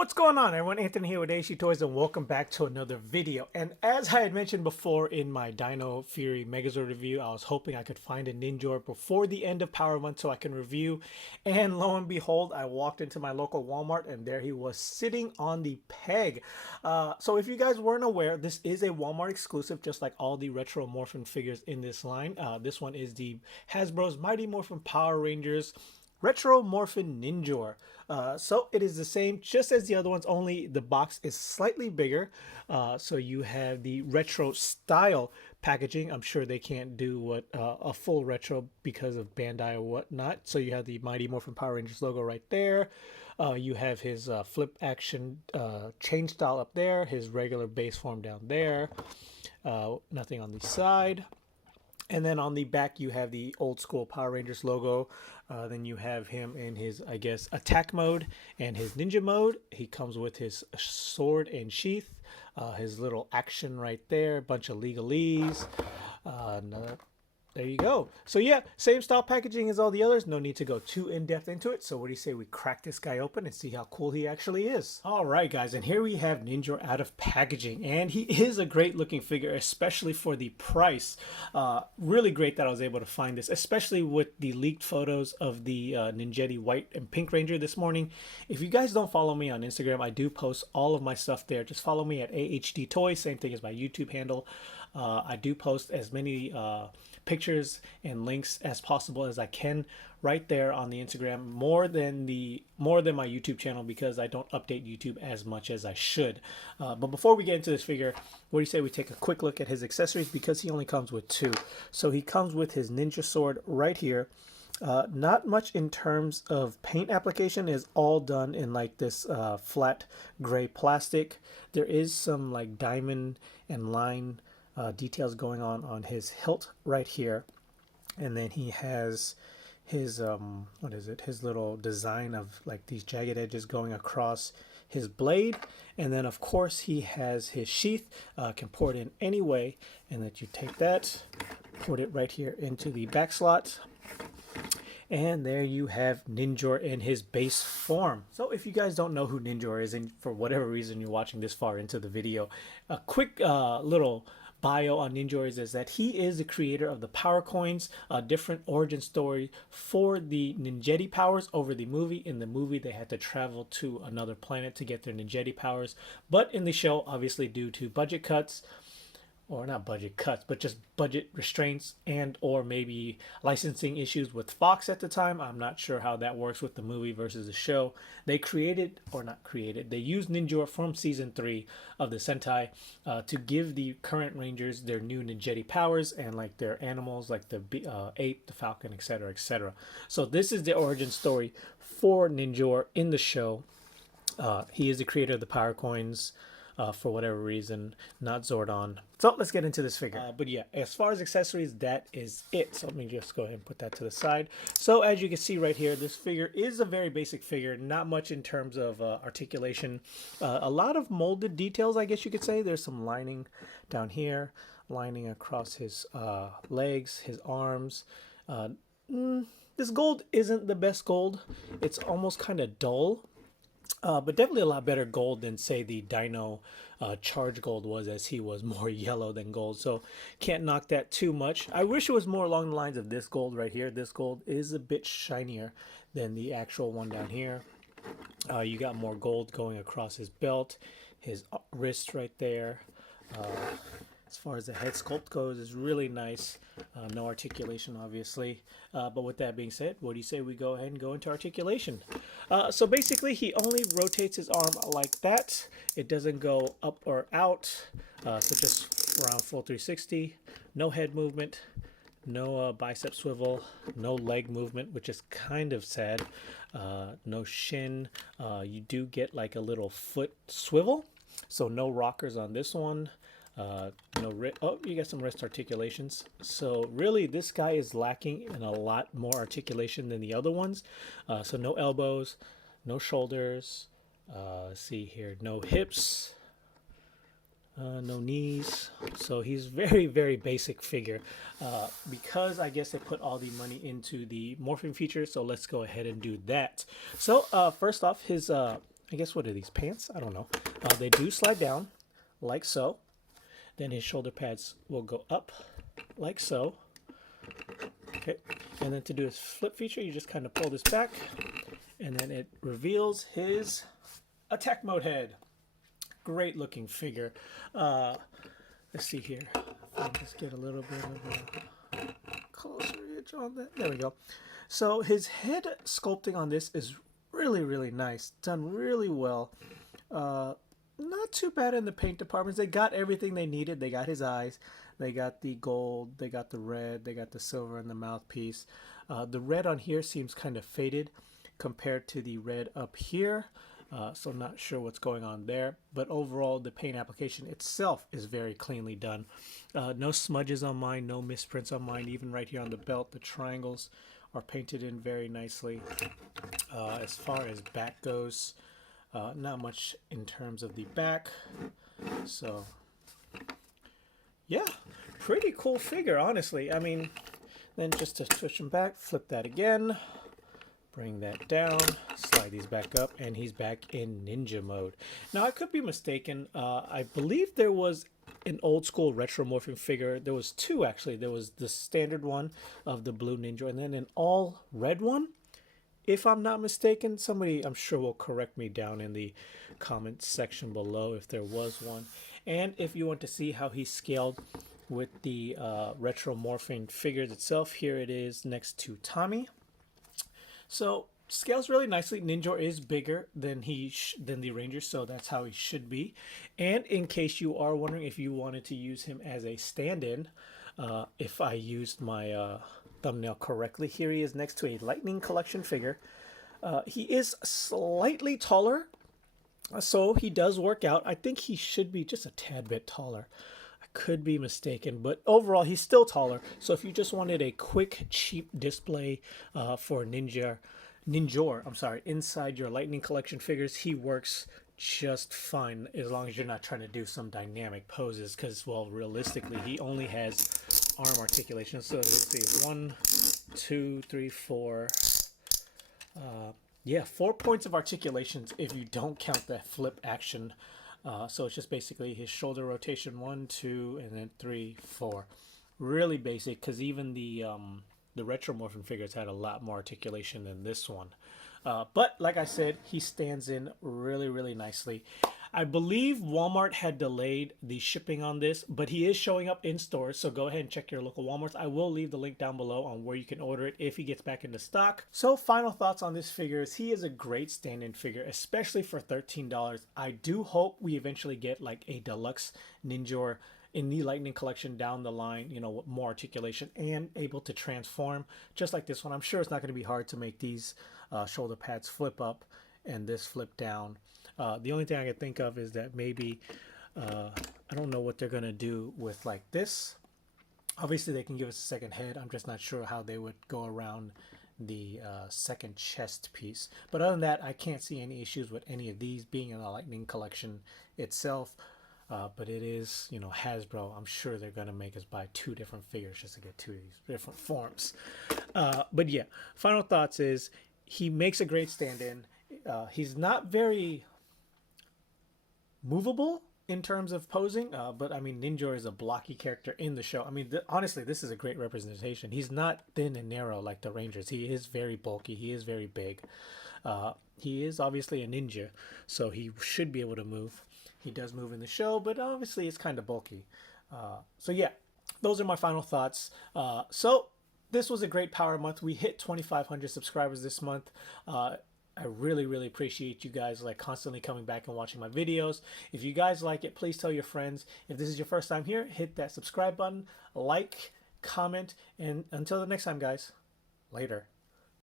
What's going on, everyone? Anthony here with AC Toys, and welcome back to another video. And as I had mentioned before in my Dino Fury Megazord review, I was hoping I could find a Ninjor before the end of Power Month so I can review. And lo and behold, I walked into my local Walmart, and there he was sitting on the peg. So if you guys weren't aware, this is a Walmart exclusive, just like all the retro Morphin figures in this line. This one is the Hasbro's Mighty Morphin Power Rangers Retro Morphin Ninjor. So it is the same just as the other ones, only the box is slightly bigger. So you have the retro style packaging. I'm sure they can't do what a full retro because of Bandai or whatnot. So you have the Mighty Morphin Power Rangers logo right there. You have his flip action change style up there, his regular base form down there. Nothing on the side. And then on the back, you have the old school Power Rangers logo. Then you have him in his, I guess, attack mode and his ninja mode. He comes with his sword and sheath, his little action right there, a bunch of legalese. There you go. So yeah, same style packaging as all the others. No need to go too in-depth into it. So what do you say we crack this guy open and see how cool he actually is? All right, guys, and here we have Ninjor out of packaging. And he is a great looking figure, especially for the price. Really great that I was able to find this, especially with the leaked photos of the Ninjetti White and Pink Ranger this morning. If you guys don't follow me on Instagram, I do post all of my stuff there. Just follow me at AHD Toys, same thing as my YouTube handle. I do post as many pictures and links as possible as I can right there on the Instagram, more than my YouTube channel, because I don't update YouTube as much as I should. But before we get into this figure, what do you say we take a quick look at his accessories, because he only comes with two. So he comes with his ninja sword right here. Not much in terms of paint application, is all done in like this flat gray plastic. There is some like diamond and line details going on his hilt right here, and then he has his what is it, his little design of like these jagged edges going across his blade. And then of course he has his sheath, can pour it in any way, and that you take that, put it right here into the back slot. And there you have Ninjor in his base form. So if you guys don't know who Ninjor is, and for whatever reason you're watching this far into the video, a quick little bio on Ninjor is that he is the creator of the Power Coins, a different origin story for the Ninjetti powers over the movie. In the movie, they had to travel to another planet to get their Ninjetti powers. But in the show, obviously due to budget cuts, or not budget cuts, but just budget restraints and or maybe licensing issues with Fox at the time. I'm not sure how that works with the movie versus the show. They created, or not created, they used Ninjor from season 3 of the Sentai to give the current Rangers their new Ninjetti powers and like their animals like the ape, the falcon, etc., etc. So this is the origin story for Ninjor in the show. He is the creator of the Power Coins. For whatever reason, not Zordon. So let's get into this figure. But yeah, as far as accessories, that is it. So let me just go ahead and put that to the side. So as you can see right here, this figure is a very basic figure, not much in terms of articulation. A lot of molded details, I guess you could say. There's some lining down here, lining across his legs, his arms. This gold isn't the best gold. It's almost kind of dull. But definitely a lot better gold than, say, the Dino Charge Gold was, as he was more yellow than gold. So can't knock that too much. I wish it was more along the lines of this gold right here. This gold is a bit shinier than the actual one down here. You got more gold going across his belt, his wrist right there. As far as the head sculpt goes, is really nice. No articulation, obviously. But with that being said, what do you say we go ahead and go into articulation? So basically, he only rotates his arm like that. It doesn't go up or out. So just around full 360. No head movement. No bicep swivel. No leg movement, which is kind of sad. No shin. You do get like a little foot swivel. So no rockers on this one. No wrist. Oh, you got some wrist articulations. So really, this guy is lacking in a lot more articulation than the other ones. So no elbows, no shoulders. Let's see here, no hips, no knees. So he's very, very basic figure. Because I guess they put all the money into the morphing feature. So let's go ahead and do that. So first off, his I guess, what are these, pants? I don't know. They do slide down like so. Then his shoulder pads will go up like so. Okay, and then to do his flip feature, you just kind of pull this back, and then it reveals his attack mode head. Great looking figure. Let's see here. I'll just get a little bit of a closer edge on that. There we go. So his head sculpting on this is really, really nice. Done really well. Not too bad in the paint departments. They got everything they needed. They got his eyes. They got the gold. They got the red. They got the silver in the mouthpiece. The red on here seems kind of faded compared to the red up here. So I'm not sure what's going on there. But overall, the paint application itself is very cleanly done. No smudges on mine. No misprints on mine. Even right here on the belt, the triangles are painted in very nicely. As far as back goes, not much in terms of the back. So yeah, pretty cool figure, honestly. I mean, then just to switch him back, flip that again, bring that down, slide these back up, and he's back in ninja mode. Now, I could be mistaken. I believe there was an old school retro morphing figure. There was two, actually. There was the standard one of the blue Ninjor, and then an all red one. If I'm not mistaken, somebody I'm sure will correct me down in the comment section below if there was one. And if you want to see how he scaled with the retro morphing figures itself, here it is next to Tommy. So scales really nicely. Ninjor is bigger than the Ranger, so that's how he should be. And in case you are wondering if you wanted to use him as a stand-in, if I used my thumbnail correctly, here he is next to a Lightning Collection figure. He is slightly taller, so he does work out. I think he should be just a tad bit taller. I could be mistaken, but overall he's still taller. So if you just wanted a quick, cheap display for Ninjor, inside your Lightning Collection figures, he works just fine as long as you're not trying to do some dynamic poses, because, well, realistically, he only has arm articulation. So let's see, 1, 2, 3, 4. Yeah, 4 points of articulations if you don't count that flip action. So it's just basically his shoulder rotation, 1, 2, and then 3, 4. Really basic, because even the retro morphin figures had a lot more articulation than this one. But like I said, he stands in really, really nicely. I believe Walmart had delayed the shipping on this, but he is showing up in stores, so go ahead and check your local Walmarts. I will leave the link down below on where you can order it if he gets back into stock. So final thoughts on this figure is he is a great stand-in figure, especially for $13. I do hope we eventually get like a deluxe Ninjor in the Lightning Collection down the line, you know, with more articulation and able to transform just like this one. I'm sure it's not going to be hard to make these shoulder pads flip up and this flip down. The only thing I can think of is that maybe I don't know what they're going to do with like this. Obviously they can give us a second head. I'm just not sure how they would go around the second chest piece. But other than that, I can't see any issues with any of these being in the Lightning Collection itself. But it is, you know, Hasbro. I'm sure they're going to make us buy 2 different figures just to get 2 of these different forms. But yeah, final thoughts is he makes a great stand-in. He's not very movable in terms of posing, but I mean, Ninjor is a blocky character in the show. I mean, honestly, this is a great representation. He's not thin and narrow like the Rangers. He is very bulky. He is very big. He is obviously a ninja, so he should be able to move. He does move in the show, but obviously it's kind of bulky. So yeah, those are my final thoughts. So this was a great Power Month. We hit 2,500 subscribers this month. I really, really appreciate you guys like constantly coming back and watching my videos. If you guys like it, please tell your friends. If this is your first time here, hit that subscribe button, like, comment, and until the next time, guys, later.